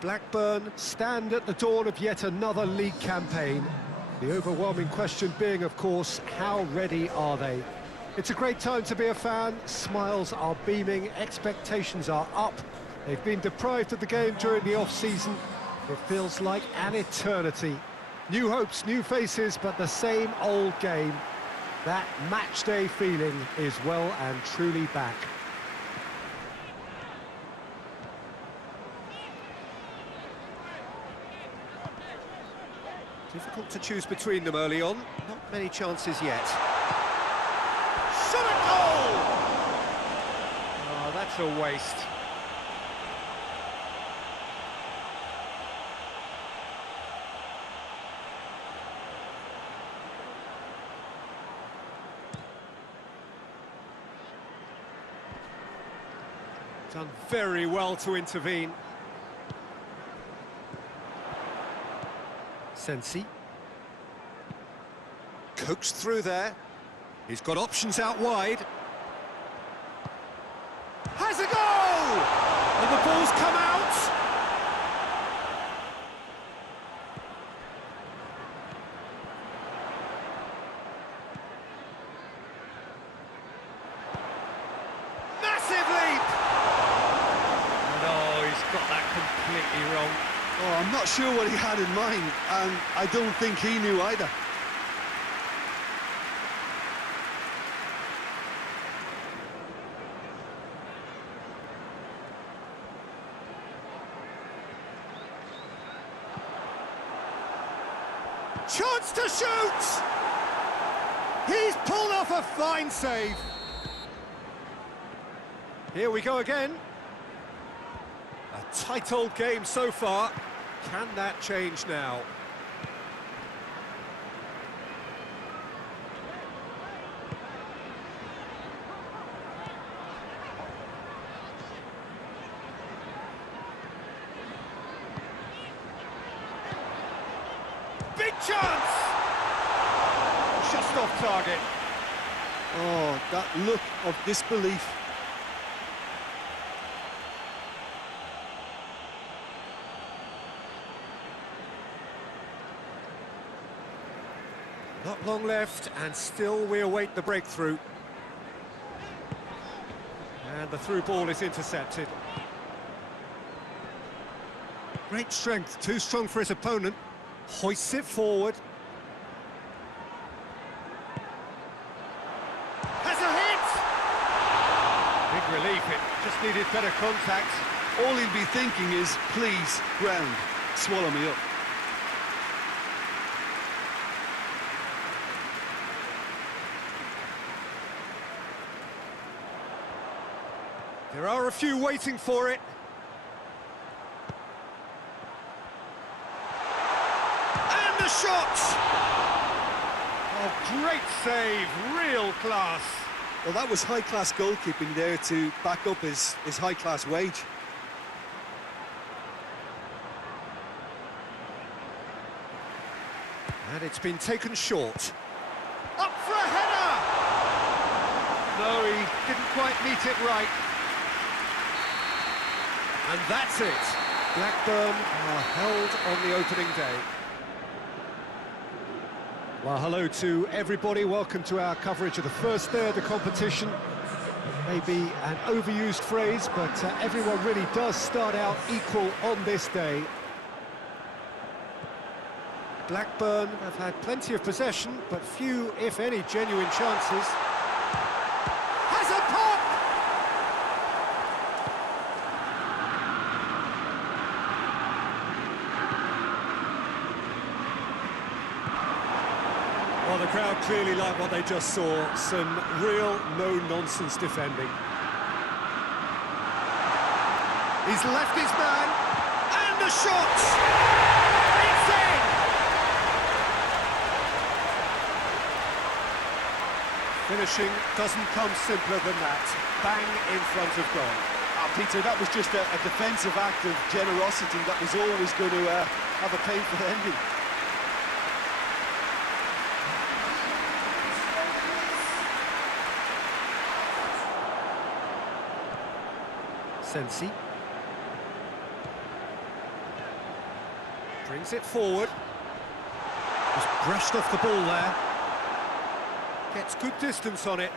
Blackburn stand at the dawn of yet another league campaign. The overwhelming question being, of course, how ready are they? It's a great time to be a fan. Smiles are beaming, expectations are up. They've been deprived of the game during the off-season. It feels like an eternity. New hopes, new faces, but the same old game. That match-day feeling is well and truly back. Difficult to choose between them early on. Not many chances yet. Shot a goal! Oh, that's a waste. Done very well to intervene. Sensi. Coaxed through there. He's got options out wide. Has a goal! And the ball's come out! Massive leap! No, he's got that completely wrong. Oh, I'm not sure what he had in mind, and I don't think he knew either. Chance to shoot! He's pulled off a fine save. Here we go again. A tight old game so far. Can that change now? Big chance! Just off target. Oh, that look of disbelief. Not long left, and still we await the breakthrough. And the through ball is intercepted. Great strength, too strong for his opponent. Hoists it forward. Has a hit! Big relief, it just needed better contact. All he'll be thinking is, please, ground, swallow me up. There are a few waiting for it. And the shot! Oh, great save, real class. Well, that was high-class goalkeeping there to back up his high-class wage. And it's been taken short. Up for a header! No, he didn't quite meet it right. And that's it. Blackburn are held on the opening day. Well, hello to everybody. Welcome to our coverage of the first day of the competition. Maybe an overused phrase, but everyone really does start out equal on this day. Blackburn have had plenty of possession, but few, if any, genuine chances. Has a pop! Well, the crowd clearly like what they just saw. Some real no-nonsense defending. He's left his man, and the shot! It's in! Finishing doesn't come simpler than that. Bang in front of goal. Peter, that was just a defensive act of generosity that was always going to have a painful ending. Sensi. Brings it forward. Just brushed off the ball there. Gets good distance on it.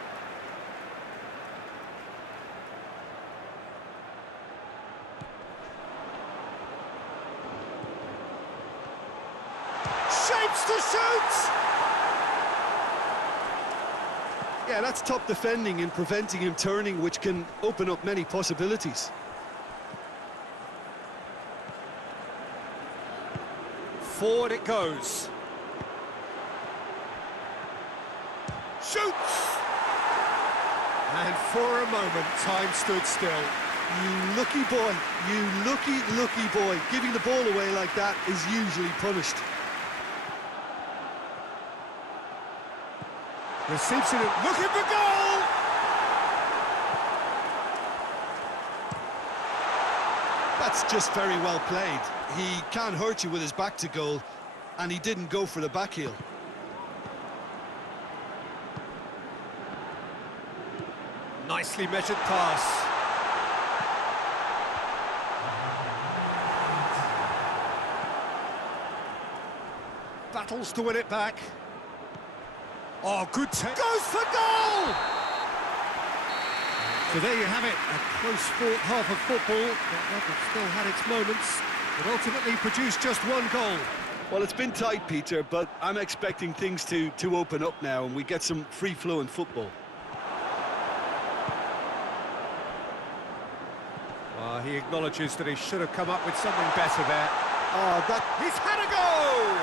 Shapes to shoot! Yeah, that's top defending and preventing him turning, which can open up many possibilities. Forward it goes. Shoots! And for a moment, time stood still. You lucky boy, you lucky boy. Giving the ball away like that is usually punished. Receives it, looking for goal! That's just very well played. He can't hurt you with his back to goal, and he didn't go for the back heel. Nicely measured pass. Battles to win it back. Oh, good take. Goes for goal! So there you have it, a close-fought half of football. That one still had its moments, but ultimately produced just one goal. Well, it's been tight, Peter, but I'm expecting things to open up now, and we get some free-flowing football. He acknowledges that he should have come up with something better there. He's had a go!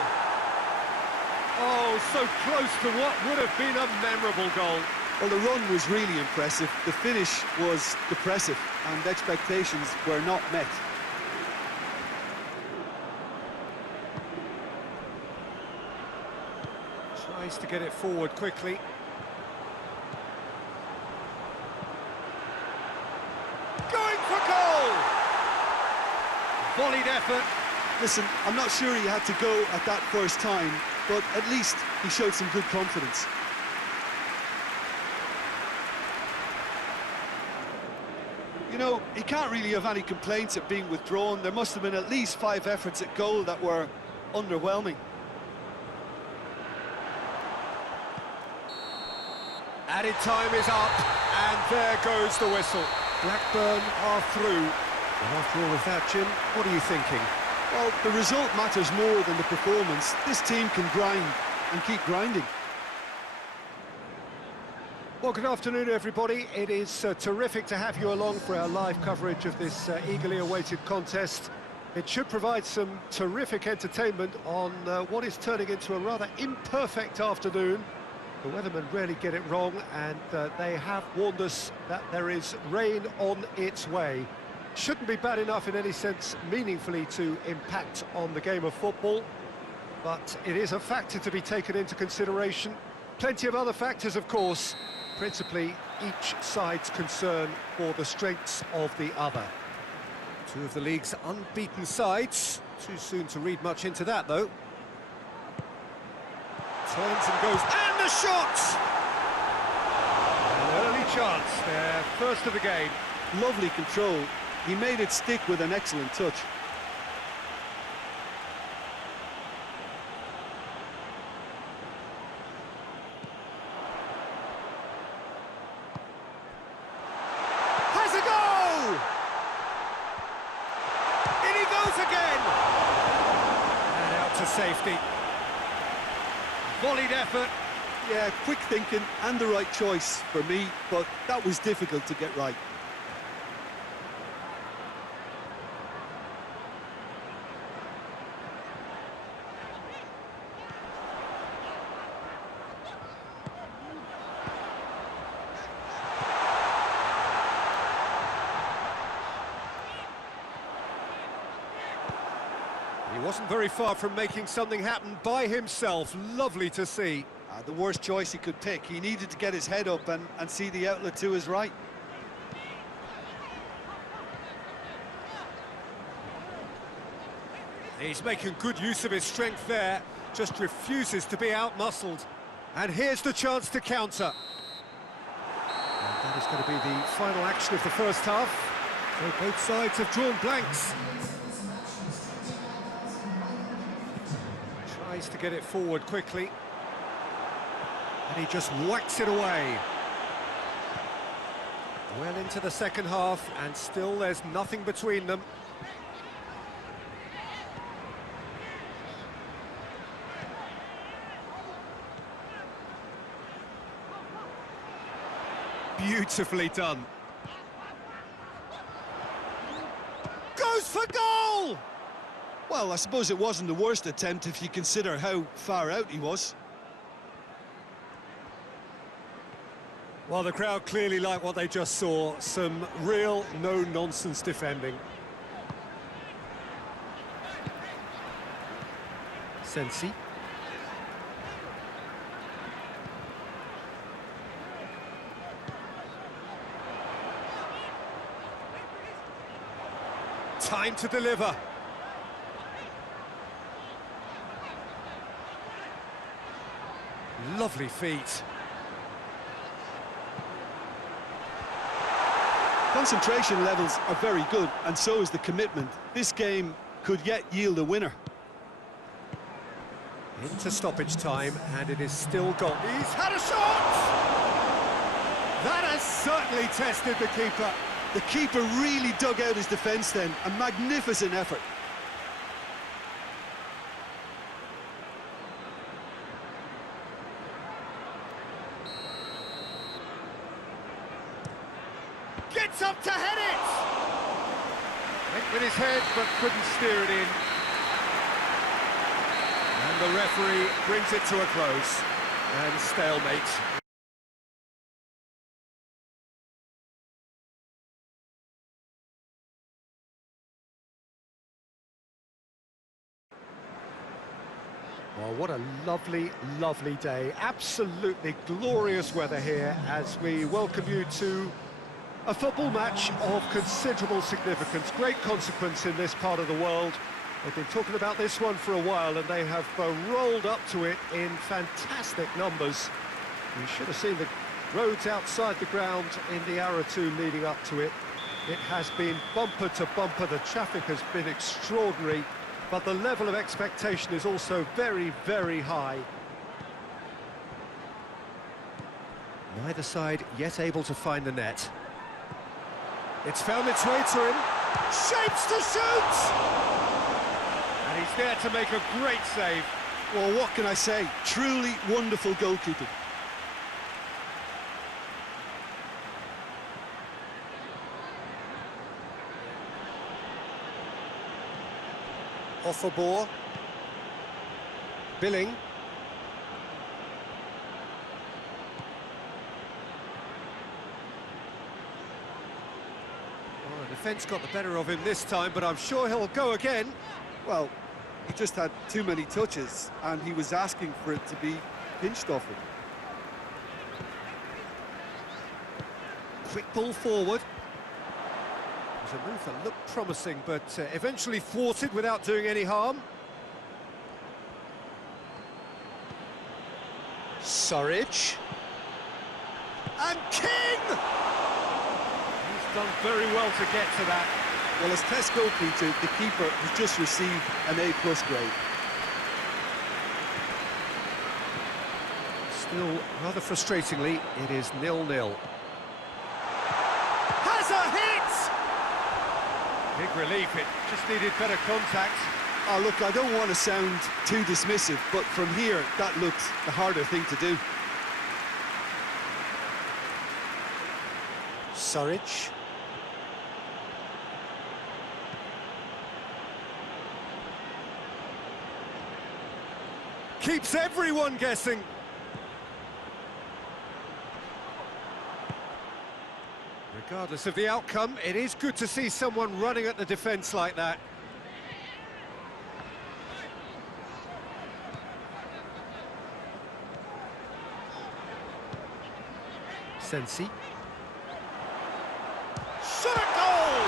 Oh, so close to what would have been a memorable goal. Well, the run was really impressive. The finish was depressive, and expectations were not met. Tries to get it forward quickly. Going for goal! Volleyed effort. Listen, I'm not sure he had to go at that first time, but at least he showed some good confidence. You know, he can't really have any complaints at being withdrawn. There must have been at least 5 efforts at goal that were underwhelming. Added time is up, and there goes the whistle. Blackburn are through. And after all of that, Jim, what are you thinking? Well, the result matters more than the performance. This team can grind and keep grinding. Well, good afternoon, everybody. It is terrific to have you along for our live coverage of this eagerly awaited contest. It should provide some terrific entertainment on what is turning into a rather imperfect afternoon. The weathermen rarely get it wrong, and they have warned us that there is rain on its way. Shouldn't be bad enough in any sense meaningfully to impact on the game of football, but it is a factor to be taken into consideration. Plenty of other factors, of course, principally each side's concern for the strengths of the other. Two of the league's unbeaten sides. Too soon to read much into that, though. Turns and goes, and the shot! An early chance there, first of the game. Lovely control. He made it stick with an excellent touch. Has a go! In he goes again! And out to safety. Volleyed effort. Yeah, quick thinking and the right choice for me, but that was difficult to get right. He wasn't very far from making something happen by himself. Lovely to see. The worst choice he could pick. He needed to get his head up and see the outlet to his right. He's making good use of his strength there. Just refuses to be out-muscled. And here's the chance to counter. And that is going to be the final action of the first half. So both sides have drawn blanks. Tries to get it forward quickly. And he just whacks it away. Well into the second half, and still there's nothing between them. Beautifully done. Goes for goal! Well, I suppose it wasn't the worst attempt if you consider how far out he was. Well, the crowd clearly like what they just saw. Some real no-nonsense defending. Sensi. Time to deliver. Lovely feet. Concentration levels are very good, and so is the commitment. This game could yet yield a winner. Into stoppage time, and it is still gone. He's had a shot! That has certainly tested the keeper. The keeper really dug out his defence then. A magnificent effort. Gets up to head it! Went with his head, but couldn't steer it in. And the referee brings it to a close. And stalemate. Well, what a lovely, lovely day. Absolutely glorious weather here as we welcome you to a football match of considerable significance, great consequence in this part of the world. They've been talking about this one for a while, and they have rolled up to it in fantastic numbers. You should have seen the roads outside the ground in the hour or two leading up to it. It has been bumper to bumper. The traffic has been extraordinary, but the level of expectation is also very, very high. Neither side yet able to find the net. It's found its way to him. Shapes to shoot! And he's there to make a great save. Well, what can I say? Truly wonderful goalkeeping. Off a ball. Billing. Well, the defence got the better of him this time, but I'm sure he'll go again. Well, he just had too many touches, and he was asking for it to be pinched off him. Quick ball forward. It was a move that looked promising, but eventually thwarted without doing any harm. Surridge. And King! He's done very well to get to that. Well, as test goalkeeper, the keeper has just received an A+ grade. Still, rather frustratingly, it is 0-0. Has a hit! Big relief, it just needed better contact. Oh, look, I don't want to sound too dismissive, but from here, that looks the harder thing to do. Surridge. Keeps everyone guessing. Regardless of the outcome, it is good to see someone running at the defence like that. Sensi. Shot at goal!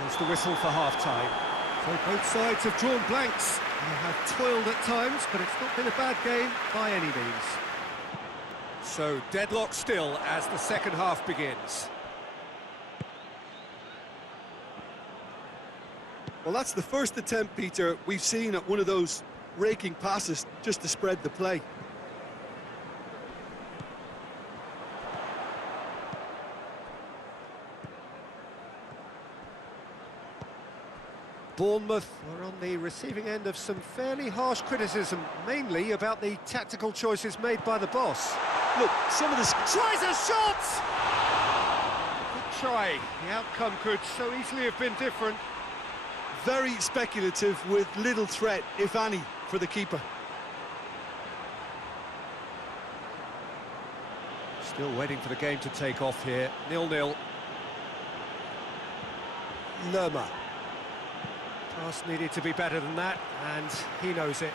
There's the whistle for half-time. So both sides have drawn blanks. They have toiled at times, but it's not been a bad game by any means. So deadlock still as the second half begins. Well, that's the first attempt, Peter, we've seen at one of those raking passes just to spread the play. Bournemouth are on the receiving end of some fairly harsh criticism, mainly about the tactical choices made by the boss. Look, some of the... Tries a shot! Good try. The outcome could so easily have been different. Very speculative with little threat, if any, for the keeper. Still waiting for the game to take off here. 0-0. Lerma. Pass needed to be better than that, and he knows it.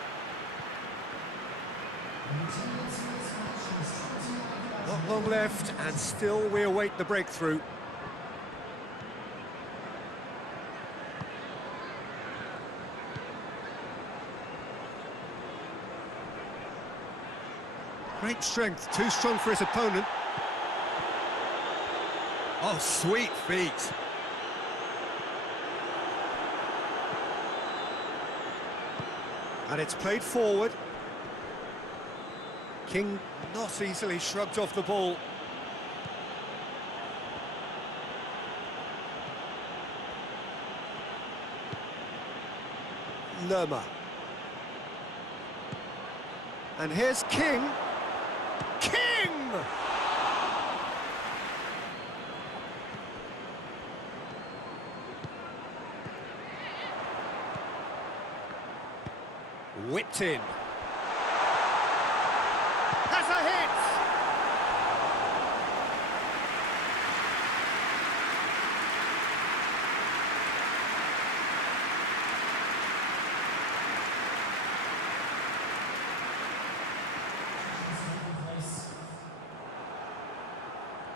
Not long left, and still we await the breakthrough. Great strength, too strong for his opponent. Oh, sweet feet. And it's played forward. King not easily shrugged off the ball. Lerma. And here's King. King! Whipped in. Has a hit!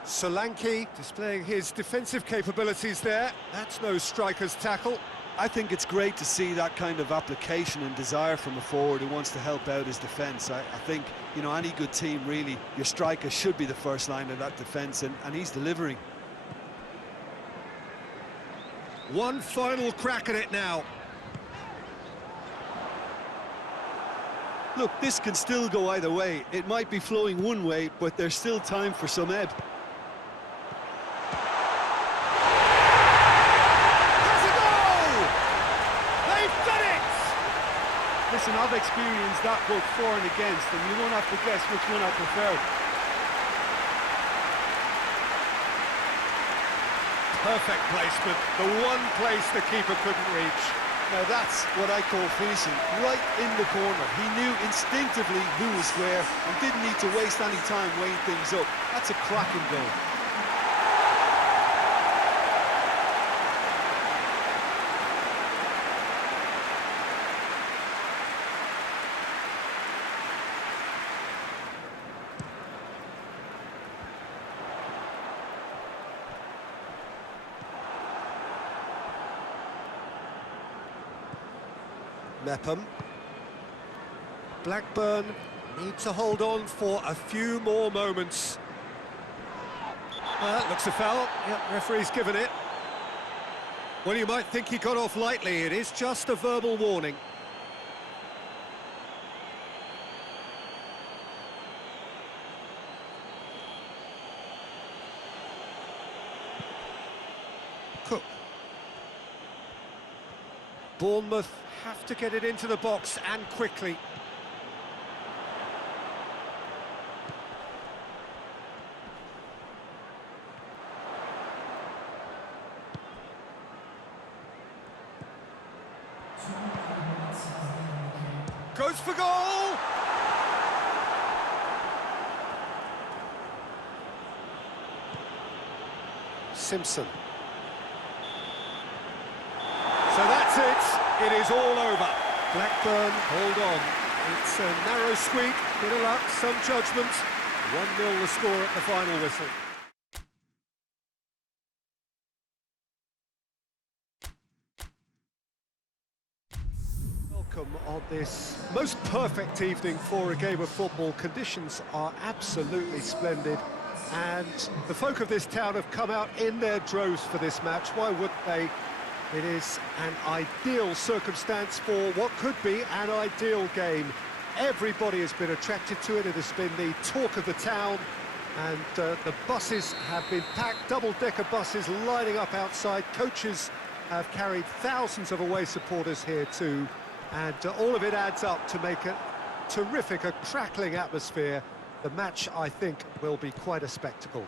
Solanke displaying his defensive capabilities there. That's no striker's tackle. I think it's great to see that kind of application and desire from a forward who wants to help out his defence. I think, you know, any good team, really, your striker should be the first line of that defence, and he's delivering. One final crack at it now. Look, this can still go either way. It might be flowing one way, but there's still time for some ebb. Listen, I've experienced that both for and against, and you won't have to guess which one I preferred. Perfect placement, the one place the keeper couldn't reach. Now that's what I call finishing, right in the corner. He knew instinctively who was where and didn't need to waste any time weighing things up. That's a cracking goal. Mepham. Blackburn need to hold on for a few more moments. Looks a foul. Yep, referee's given it. Well, you might think he got off lightly. It is just a verbal warning. Cook. Bournemouth have to get it into the box, and quickly. Goes for goal! Simpson. So that's it. It is all over. Blackburn, hold on. It's a narrow squeak, bit of luck, some judgment. 1-0 the score at the final whistle. Welcome on this most perfect evening for a game of football. Conditions are absolutely splendid, and the folk of this town have come out in their droves for this match. Why wouldn't they? It is an ideal circumstance for what could be an ideal game. Everybody has been attracted to it. It has been the talk of the town. And the buses have been packed, double-decker buses lining up outside. Coaches have carried thousands of away supporters here too. And all of it adds up to make a terrific, a crackling atmosphere. The match, I think, will be quite a spectacle.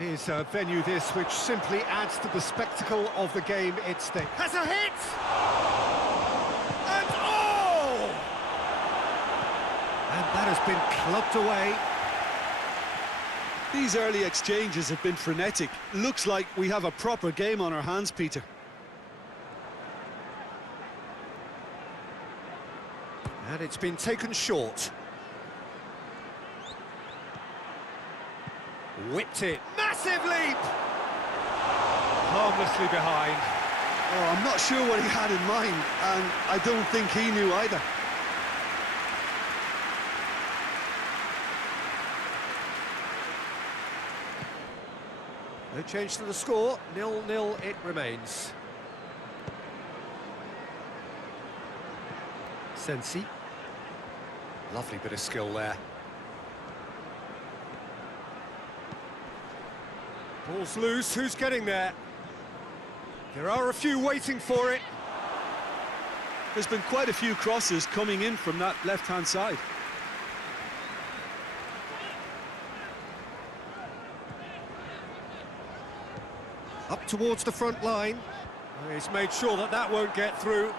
It is a venue this which simply adds to the spectacle of the game. It's the... Has a hit! And oh! And that has been clubbed away. These early exchanges have been frenetic. Looks like we have a proper game on our hands, Peter. And it's been taken short. Whipped it. Massive leap! Harmlessly behind. Oh, I'm not sure what he had in mind, and I don't think he knew either. No change to the score. 0-0 it remains. Sensi. Lovely bit of skill there. Ball's loose, who's getting there? There are a few waiting for it. There's been quite a few crosses coming in from that left-hand side. Up towards the front line. He's made sure that that won't get through.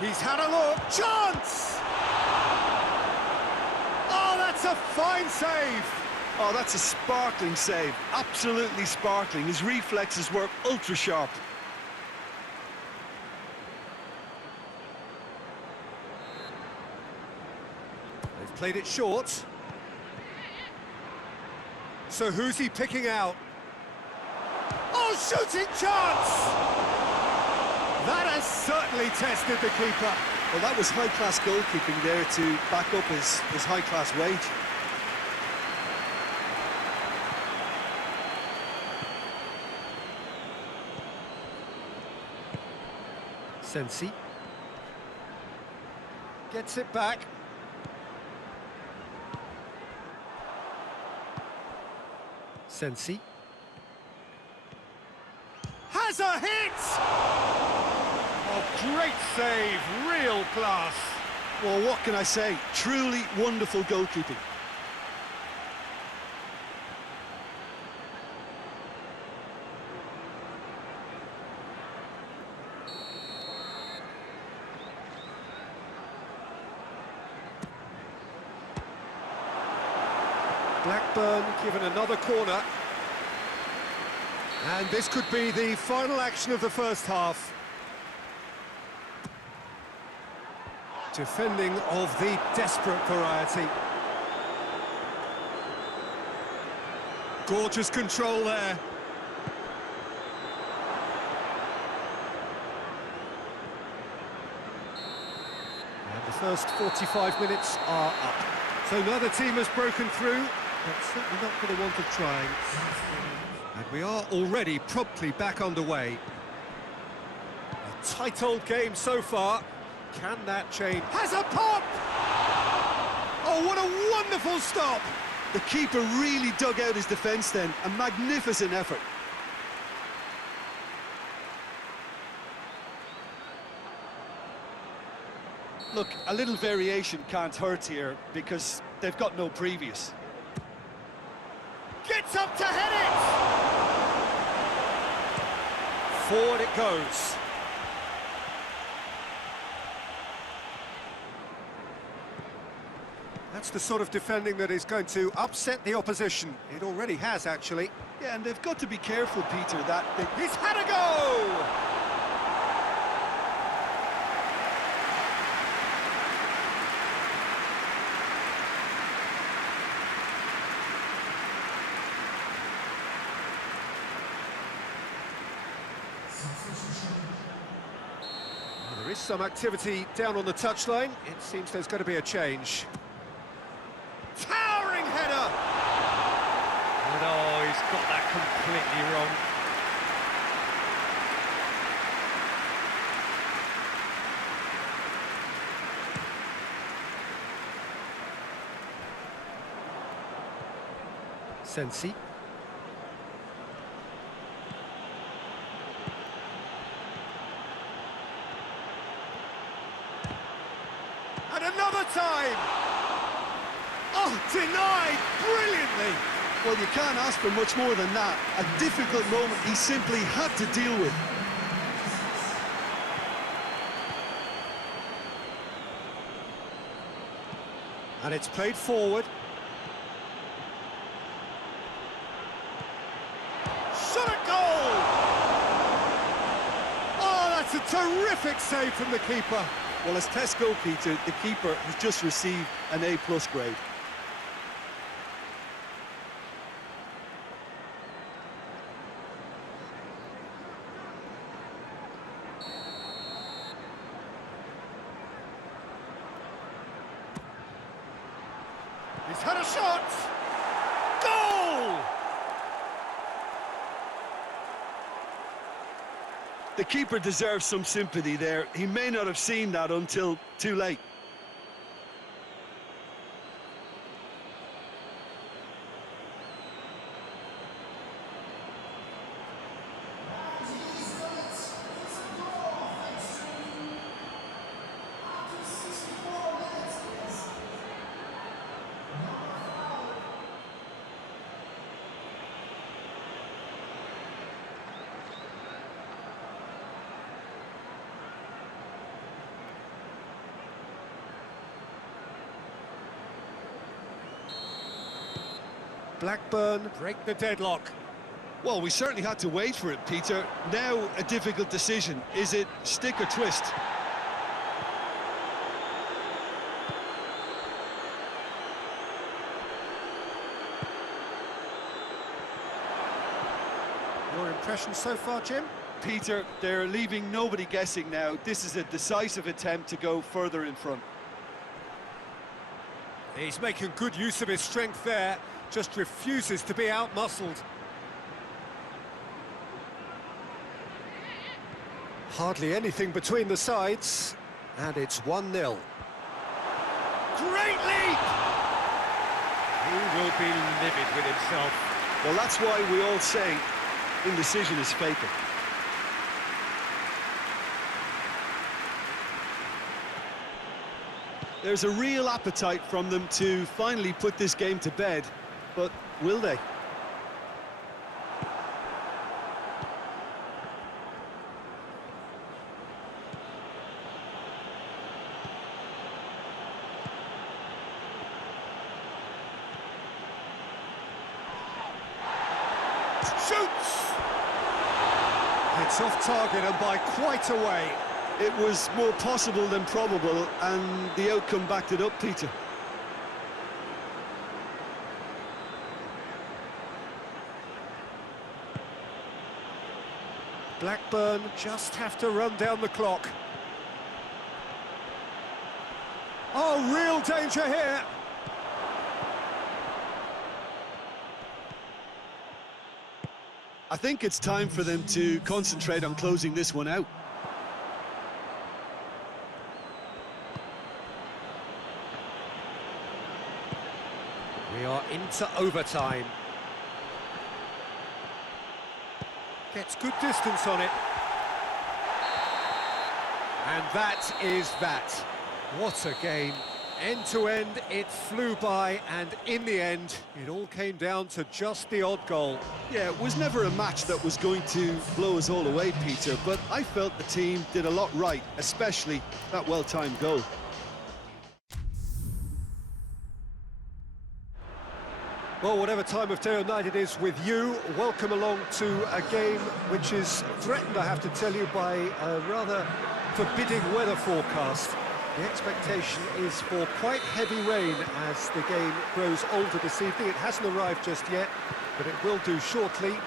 He's had a look. Chance! Oh, that's a fine save. Oh, that's a sparkling save. Absolutely sparkling. His reflexes were ultra sharp. They've played it short. So who's he picking out? Oh, shooting chance! That has certainly tested the keeper. Well, that was high-class goalkeeping there to back up his high-class wage. Sensi. Gets it back. Sensi. Has a hit! Oh, great save, real class. Well, what can I say? Truly wonderful goalkeeping. Blackburn given another corner. And this could be the final action of the first half. Defending of the desperate variety. Gorgeous control there. And the first 45 minutes are up. So neither team has broken through, but certainly not for the want of trying. And we are already promptly back underway. A tight old game so far. Can that change? Has a pop! Oh, what a wonderful stop! The keeper really dug out his defence then. A magnificent effort. Look, a little variation can't hurt here because they've got no previous. Gets up to head it! Forward it goes. That's the sort of defending that is going to upset the opposition. It already has, actually. Yeah, and they've got to be careful, Peter, that... He's had a go! Well, there is some activity down on the touchline. It seems there's going to be a change. Towering header! No, he's got that completely wrong. Sensi. And another time! Oh, denied brilliantly! Well, you can't ask for much more than that. A difficult moment he simply had to deal with. And it's played forward. Shot a goal! Oh, that's a terrific save from the keeper. Well, as test goalkeeper, the keeper has just received an A+ grade. He's had a shot! Goal! The keeper deserves some sympathy there. He may not have seen that until too late. Blackburn break the deadlock. Well, we certainly had to wait for it, Peter. Now a difficult decision. Is it stick or twist? Your impression so far, Jim? Peter, they're leaving nobody guessing now. This is a decisive attempt to go further in front. He's making good use of his strength there, just refuses to be out-muscled. Hardly anything between the sides, and it's 1-0. Great leap! He will be livid with himself. Well, that's why we all say indecision is fatal. There's a real appetite from them to finally put this game to bed, but will they? Shoots! It's off target and by quite a way. It was more possible than probable, and the outcome backed it up, Peter. Blackburn just have to run down the clock. Oh, real danger here. I think it's time for them to concentrate on closing this one out. We are into overtime. Gets good distance on it. And that is that. What a game. End to end, it flew by, and in the end, it all came down to just the odd goal. Yeah, it was never a match that was going to blow us all away, Peter, but I felt the team did a lot right, especially that well-timed goal. Well, whatever time of day or night it is with you, welcome along to a game which is threatened, I have to tell you, by a rather forbidding weather forecast. The expectation is for quite heavy rain as the game grows older this evening. It hasn't arrived just yet, but it will do shortly.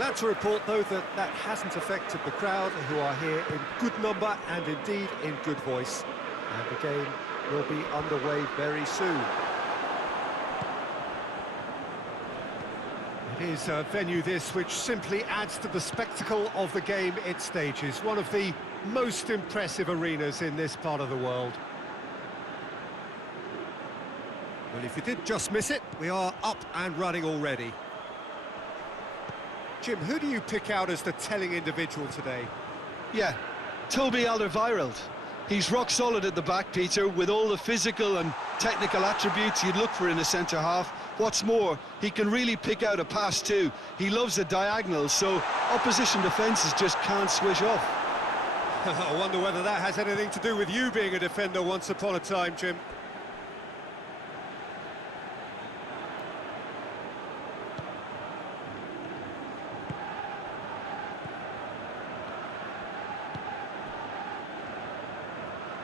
Glad to report, though, that that hasn't affected the crowd, who are here in good number and indeed in good voice. And the game will be underway very soon. It is a venue, this, which simply adds to the spectacle of the game it stages. One of the most impressive arenas in this part of the world. Well, if you did just miss it, we are up and running already. Jim, who do you pick out as the telling individual today? Yeah, Toby Alderweireld. He's rock solid at the back, Peter, with all the physical and technical attributes you'd look for in a centre-half. What's more, he can really pick out a pass too. He loves the diagonal, so opposition defences just can't switch off. I wonder whether that has anything to do with you being a defender once upon a time, Jim.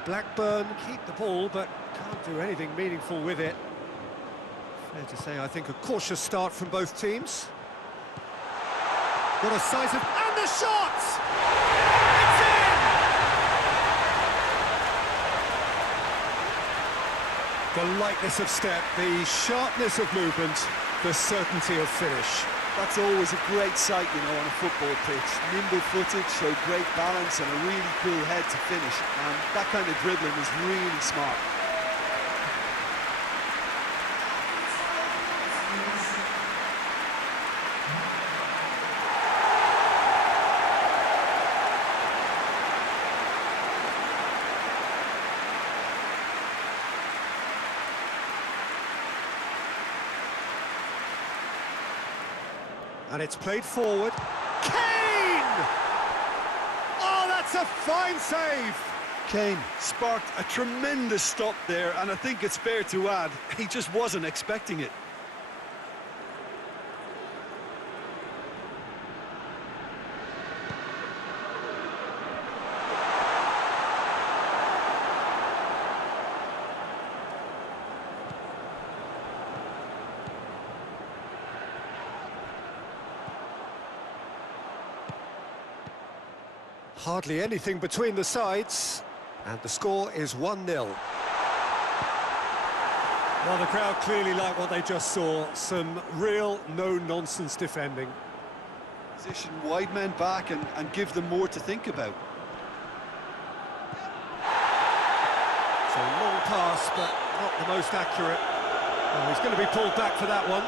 Blackburn keep the ball, but can't do anything meaningful with it. Fair to say, I think, a cautious start from both teams. Got a size of... and the shot! It's in! The lightness of step, the sharpness of movement, the certainty of finish. That's always a great sight, you know, on a football pitch. Nimble-footed, show great balance and a really cool head to finish. And that kind of dribbling is really smart. And it's played forward. Kane! Oh, that's a fine save! Kane sparked a tremendous stop there, and I think it's fair to add, he just wasn't expecting it. Hardly anything between the sides, and the score is 1-0. Well, the crowd clearly like what they just saw. Some real no-nonsense defending. Position wide men back and give them more to think about. It's a long pass, but not the most accurate. Oh, he's going to be pulled back for that one.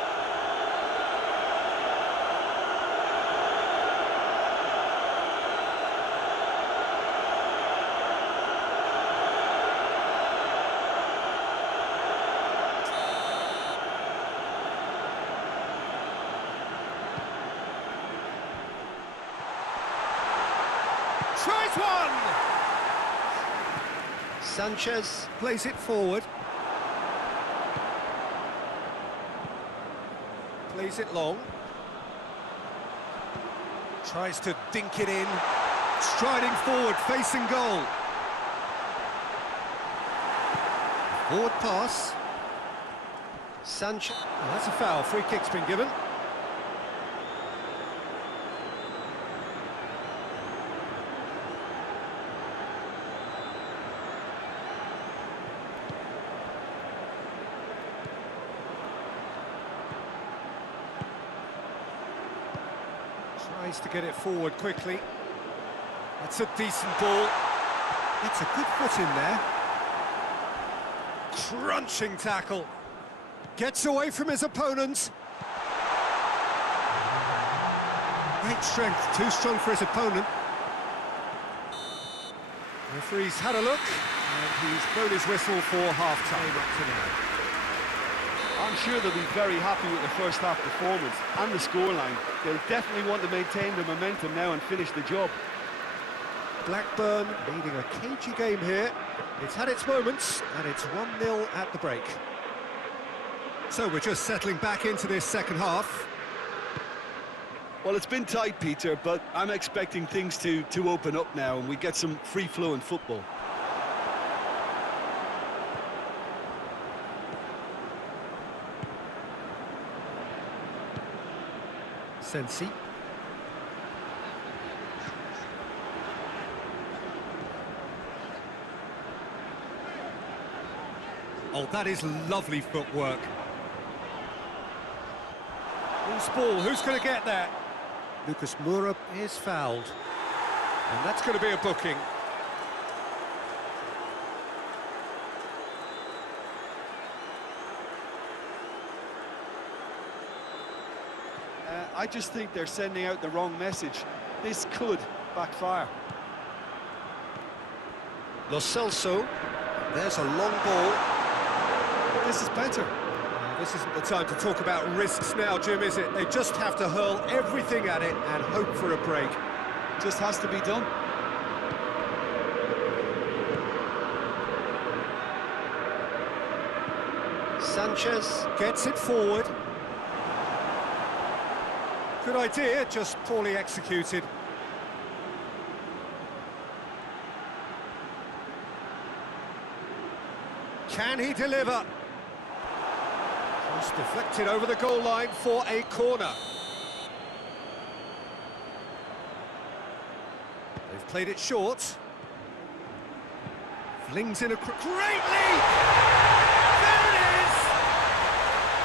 Tries one! Sanchez plays it forward. Plays it long. Tries to dink it in. Striding forward, facing goal. Forward pass. Sanchez. Oh, that's a foul. Free kick's been given. Tries to get it forward quickly. That's a decent ball. That's a good foot in there. Crunching tackle. Gets away from his opponent. Great strength, too strong for his opponent. Referee's had a look, and he's blown his whistle for half-time up to now. I'm sure they'll be very happy with the first half performance and the scoreline. They'll definitely want to maintain the momentum now and finish the job. Blackburn leading a cagey game here. It's had its moments, and it's 1-0 at the break. So we're just settling back into this second half. Well, it's been tight, Peter, but I'm expecting things to open up now and we get some free-flowing football. Sensi. Oh, that is lovely footwork. Loose ball, who's going to get that? Lucas Moura is fouled. And that's going to be a booking. I just think they're sending out the wrong message. This could backfire. Lo Celso, there's a long ball. This is better. This isn't the time to talk about risks now, Jim, is it? They just have to hurl everything at it and hope for a break. Just has to be done. Sanchez gets it forward. Good idea, just poorly executed. Can he deliver? Cross deflected over the goal line for a corner. They've played it short. Flings in a great lead! There it is!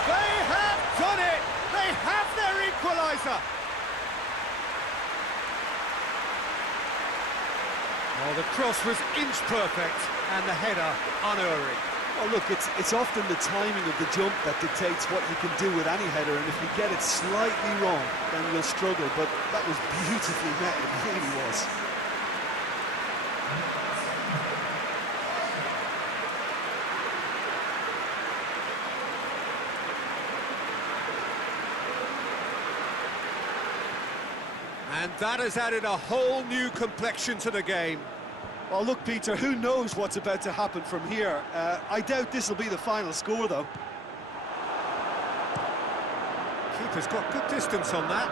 They have done it! They have their equaliser! Well, the cross was inch perfect and the header unerring. Well, look, it's often the timing of the jump that dictates what you can do with any header, and if you get it slightly wrong, then you'll struggle, but that was beautifully met, it really was. And that has added a whole new complexion to the game. Well, look, Peter, who knows what's about to happen from here? I doubt this will be the final score, though. Keeper's got good distance on that.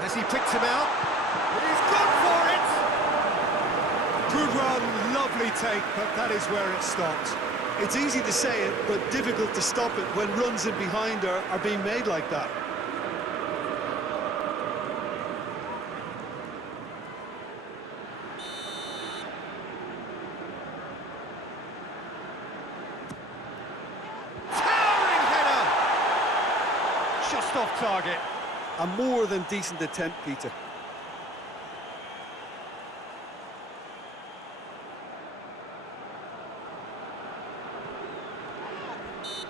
Has he picked him out? He's gone for it! Good run, lovely take, but that is where it stopped. It's easy to say it, but difficult to stop it when runs in behind are being made like that. Just off target. A more than decent attempt, Peter.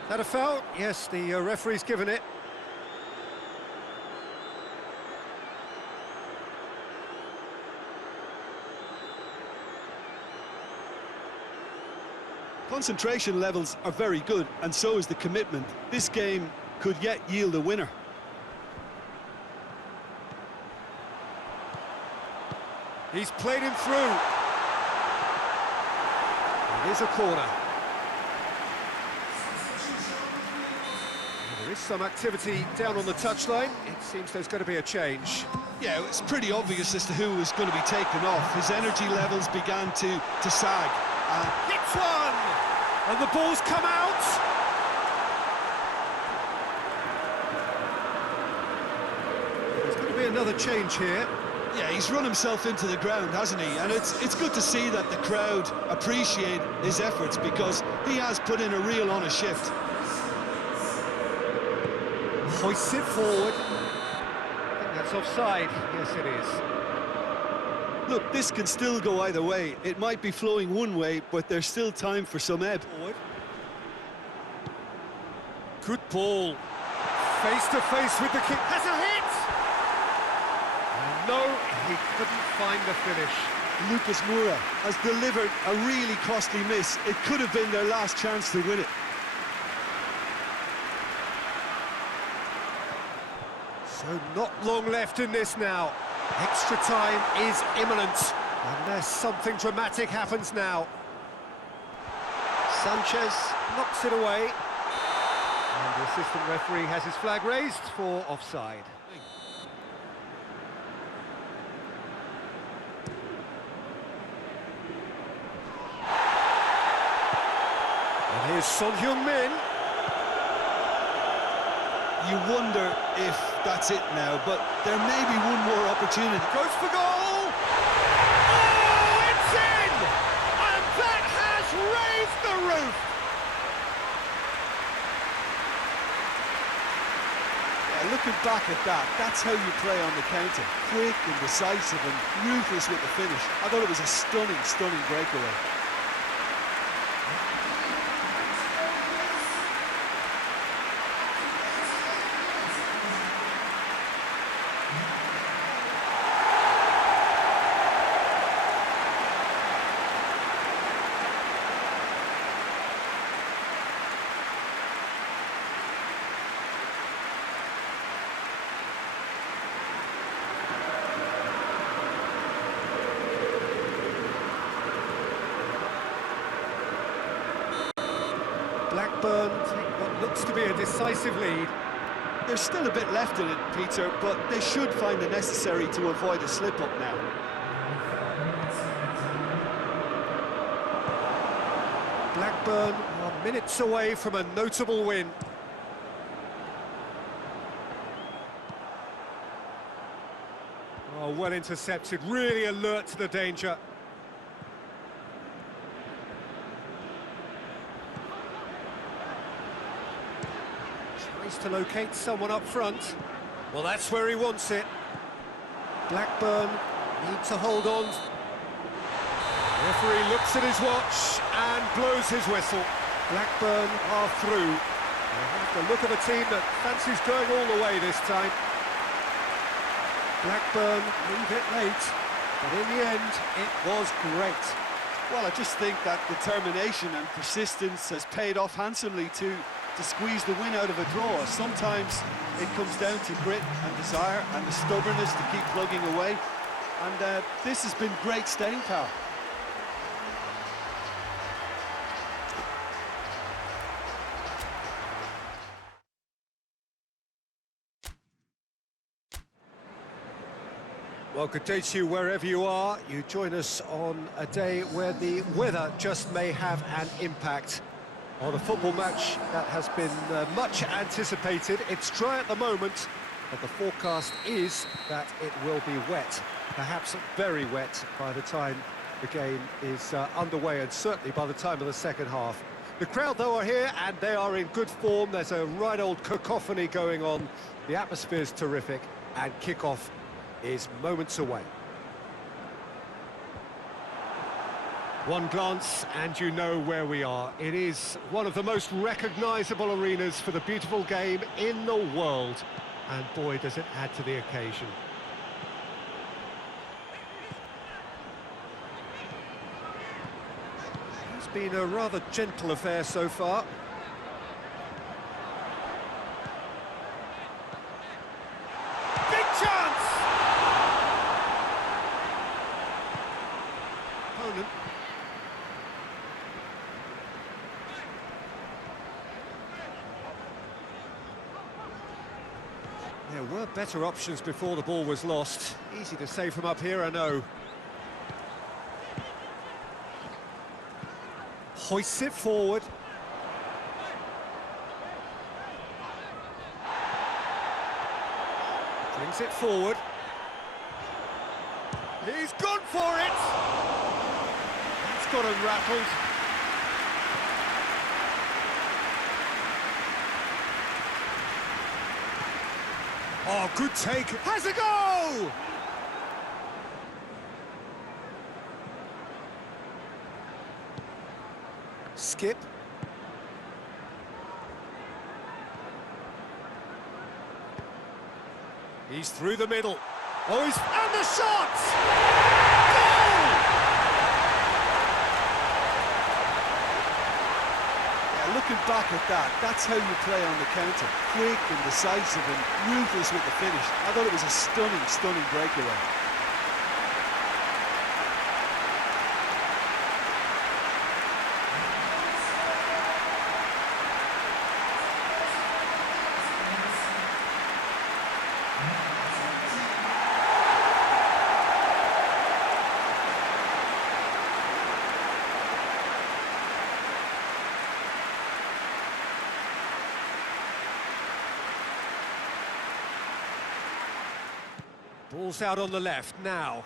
That a foul? Yes, the referee's given it. Concentration levels are very good, and so is the commitment. This game could yet yield a winner. He's played him through. It is a corner. There is some activity down on the touchline. It seems there's going to be a change. Yeah, it's pretty obvious as to who was going to be taken off. His energy levels began to sag. Hits one! And the ball's come out! There's going to be another change here. Yeah, he's run himself into the ground, hasn't he? And it's good to see that the crowd appreciate his efforts, because he has put in a real honest shift. Hoists it forward. I think that's offside. Yes, it is. Look, this can still go either way. It might be flowing one way, but there's still time for some ebb. Forward. Good ball. Face to face with the kick. Has a hit! No, he couldn't find the finish. Lucas Moura has delivered a really costly miss. It could have been their last chance to win it. So not long left in this now. Extra time is imminent, unless something dramatic happens now. Sanchez knocks it away. And the assistant referee has his flag raised for offside. And here's Son Heung-min. You wonder if that's it now, but there may be one more opportunity. Goes for goal! Oh, it's in! looking back at that, that's how you play on the counter. Quick and decisive and ruthless with the finish. I thought it was a stunning, stunning breakaway. Blackburn take what looks to be a decisive lead. There's still a bit left in it, Peter, but they should find the necessary to avoid a slip-up now. Blackburn are minutes away from a notable win. Oh, well intercepted, really alert to the danger. Tries to locate someone up front. Well, that's where he wants it. Blackburn need to hold on. Referee looks at his watch and blows his whistle. Blackburn are through. They have the look of a team that fancies going all the way this time. Blackburn leave it late, but in the end, it was great. Well, I just think that determination and persistence has paid off handsomely to squeeze the win out of a draw. Sometimes it comes down to grit and desire and the stubbornness to keep plugging away. And this has been great staying power. Well, good day to you wherever you are. You join us on a day where the weather just may have an impact on a football match that has been much anticipated. It's dry at the moment, but the forecast is that it will be wet, perhaps very wet by the time the game is underway, and certainly by the time of the second half. The crowd, though, are here, and they are in good form. There's a right old cacophony going on. The atmosphere's terrific, and kick-off is moments away. One glance and you know where we are. It is one of the most recognisable arenas for the beautiful game in the world. And boy, does it add to the occasion. It's been a rather gentle affair so far. Big chance! Opponent. There were better options before the ball was lost. Easy to say from up here, I know. Hoists it forward. Brings it forward. He's gone for it! That's got him rattled. Oh, good take. Has a go! Skip. He's through the middle. Oh, he's... And the shot! Goal! Yeah, looking back at that, that's how you play on the counter. Quick and decisive and ruthless with the finish. I thought it was a stunning, stunning breakaway. Ball's out on the left now.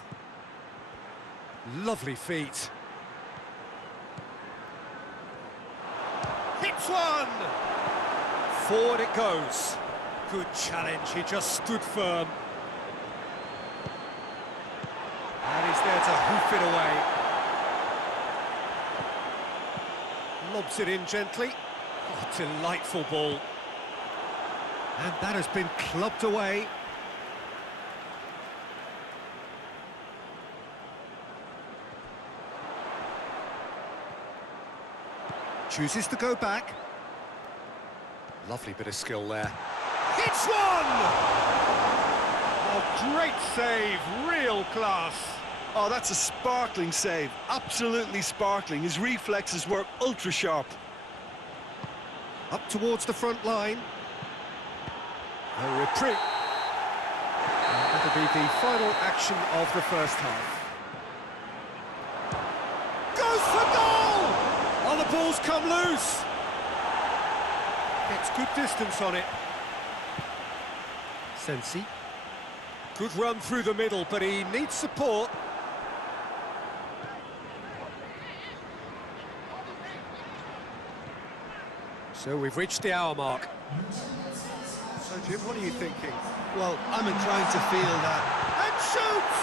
Lovely feet. Hits one! Forward it goes. Good challenge, he just stood firm. And he's there to hoof it away. Lobs it in gently. Oh, delightful ball. And that has been clubbed away. Chooses to go back. Lovely bit of skill there. It's one! Oh, great save, real class. Oh, that's a sparkling save, absolutely sparkling. His reflexes were ultra sharp. Up towards the front line. A reprieve. And that'll be the final action of the first half. Goes for goal! Oh, the ball's come loose. Gets good distance on it. Sensi. Good run through the middle, but he needs support. So we've reached the hour mark. So Jim, what are you thinking? Well, I'm inclined to feel that. And shoots!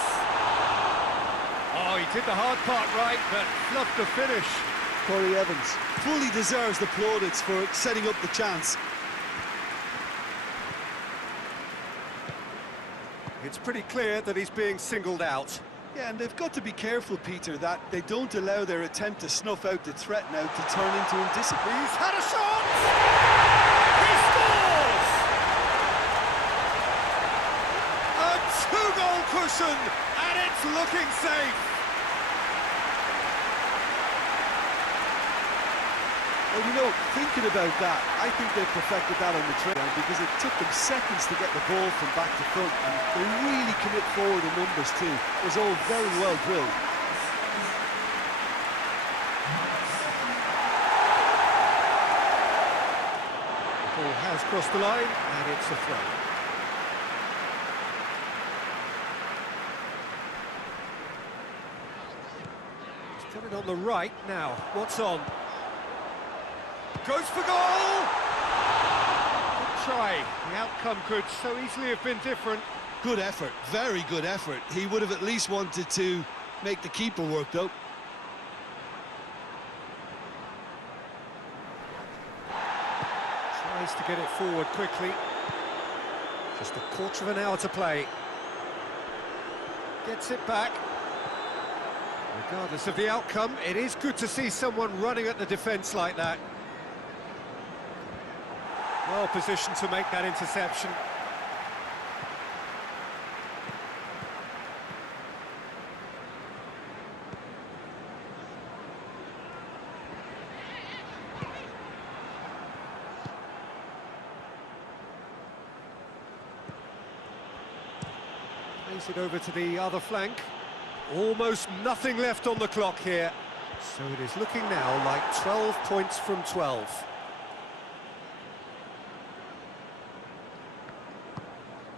Oh, he did the hard part right, but fluffed the finish. Corey Evans fully deserves the plaudits for setting up the chance. It's pretty clear that he's being singled out. Yeah, and they've got to be careful, Peter, that they don't allow their attempt to snuff out the threat now to turn into indiscipline. He's had a shot! He scores! A two-goal cushion, and it's looking safe. Well, you know, thinking about that, I think they've perfected that on the training because it took them seconds to get the ball from back to front, and they really commit forward in numbers too. It was all very well drilled. The ball has crossed the line, and it's a throw. He's put it on the right now. What's on? Goes for goal! Good try. The outcome could so easily have been different. Good effort, very good effort. He would have at least wanted to make the keeper work, though. Tries to get it forward quickly. Just a quarter of an hour to play. Gets it back. Regardless of the outcome, it is good to see someone running at the defence like that. Well positioned to make that interception. Plays it over to the other flank. Almost nothing left on the clock here. So it is looking now like 12 points from 12.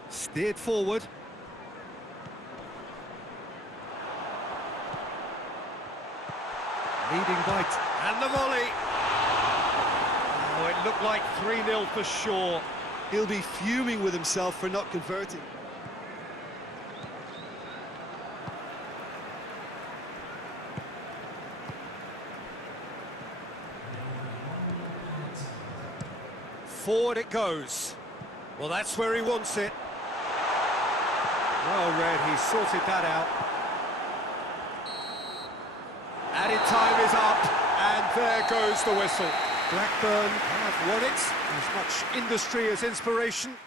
Steered forward. Leading by... And the volley! Oh, it looked like 3-0 for sure. He'll be fuming with himself for not converting. Forward it goes. Well, that's where he wants it. Well read, he sorted that out. Added time is up, and there goes the whistle. Blackburn have won it. As much industry as inspiration.